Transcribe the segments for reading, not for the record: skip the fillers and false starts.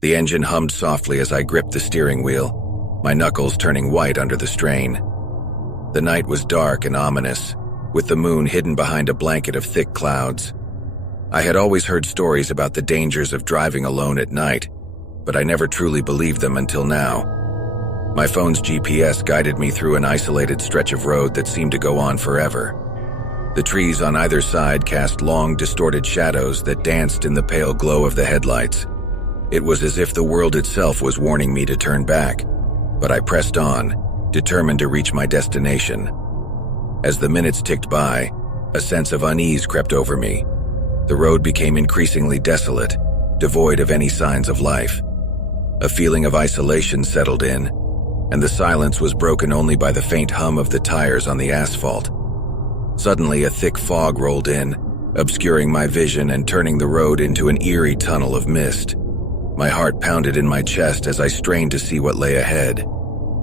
The engine hummed softly as I gripped the steering wheel, my knuckles turning white under the strain. The night was dark and ominous, with the moon hidden behind a blanket of thick clouds. I had always heard stories about the dangers of driving alone at night, but I never truly believed them until now. My phone's GPS guided me through an isolated stretch of road that seemed to go on forever. The trees on either side cast long, distorted shadows that danced in the pale glow of the headlights. It was as if the world itself was warning me to turn back, but I pressed on, determined to reach my destination. As the minutes ticked by, a sense of unease crept over me. The road became increasingly desolate, devoid of any signs of life. A feeling of isolation settled in, and the silence was broken only by the faint hum of the tires on the asphalt. Suddenly, a thick fog rolled in, obscuring my vision and turning the road into an eerie tunnel of mist. My heart pounded in my chest as I strained to see what lay ahead.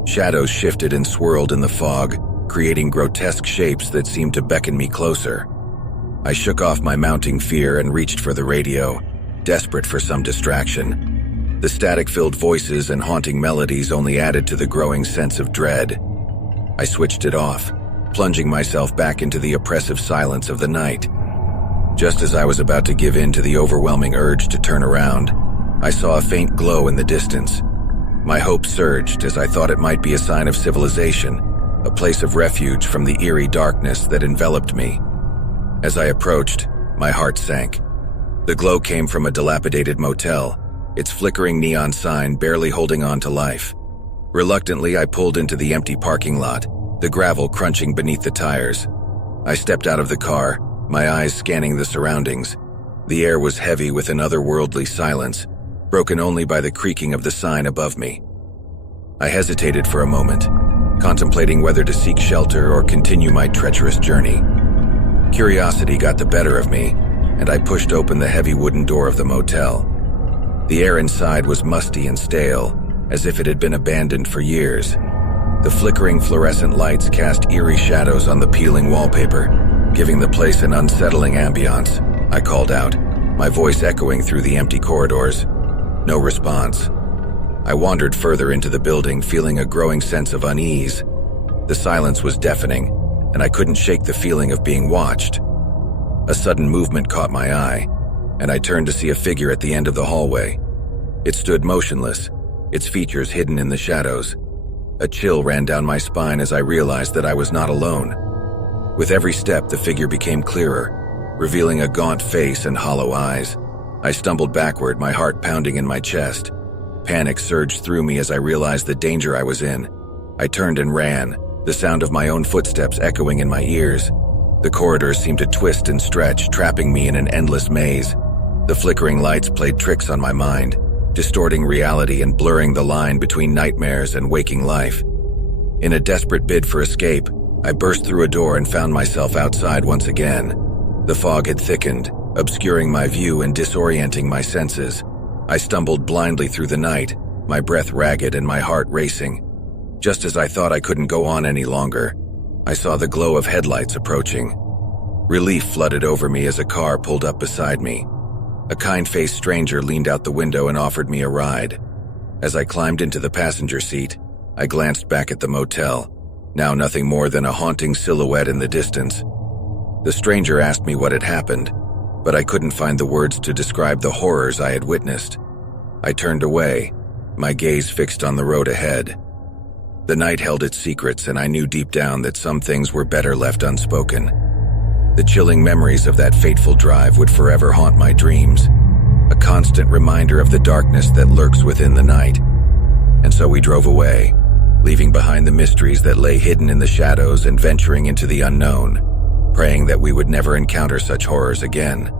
Shadows shifted and swirled in the fog, creating grotesque shapes that seemed to beckon me closer. I shook off my mounting fear and reached for the radio, desperate for some distraction. The static-filled voices and haunting melodies only added to the growing sense of dread. I switched it off, plunging myself back into the oppressive silence of the night. Just as I was about to give in to the overwhelming urge to turn around, I saw a faint glow in the distance. My hope surged as I thought it might be a sign of civilization, a place of refuge from the eerie darkness that enveloped me. As I approached, my heart sank. The glow came from a dilapidated motel, its flickering neon sign barely holding on to life. Reluctantly, I pulled into the empty parking lot, the gravel crunching beneath the tires. I stepped out of the car, my eyes scanning the surroundings. The air was heavy with an otherworldly silence, broken only by the creaking of the sign above me. I hesitated for a moment, contemplating whether to seek shelter or continue my treacherous journey. Curiosity got the better of me, and I pushed open the heavy wooden door of the motel. The air inside was musty and stale, as if it had been abandoned for years. The flickering fluorescent lights cast eerie shadows on the peeling wallpaper, giving the place an unsettling ambiance. I called out, my voice echoing through the empty corridors. No response. I wandered further into the building, feeling a growing sense of unease. The silence was deafening, and I couldn't shake the feeling of being watched. A sudden movement caught my eye, and I turned to see a figure at the end of the hallway. It stood motionless, its features hidden in the shadows. A chill ran down my spine as I realized that I was not alone. With every step, the figure became clearer, revealing a gaunt face and hollow eyes. I stumbled backward, my heart pounding in my chest. Panic surged through me as I realized the danger I was in. I turned and ran, the sound of my own footsteps echoing in my ears. The corridors seemed to twist and stretch, trapping me in an endless maze. The flickering lights played tricks on my mind, distorting reality and blurring the line between nightmares and waking life. In a desperate bid for escape, I burst through a door and found myself outside once again. The fog had thickened, obscuring my view and disorienting my senses. I stumbled blindly through the night, my breath ragged and my heart racing. Just as I thought I couldn't go on any longer, I saw the glow of headlights approaching. Relief flooded over me as a car pulled up beside me. A kind-faced stranger leaned out the window and offered me a ride. As I climbed into the passenger seat, I glanced back at the motel, now nothing more than a haunting silhouette in the distance. The stranger asked me what had happened, but I couldn't find the words to describe the horrors I had witnessed. I turned away, my gaze fixed on the road ahead. The night held its secrets, and I knew deep down that some things were better left unspoken. The chilling memories of that fateful drive would forever haunt my dreams, a constant reminder of the darkness that lurks within the night. And so we drove away, leaving behind the mysteries that lay hidden in the shadows and venturing into the unknown, praying that we would never encounter such horrors again.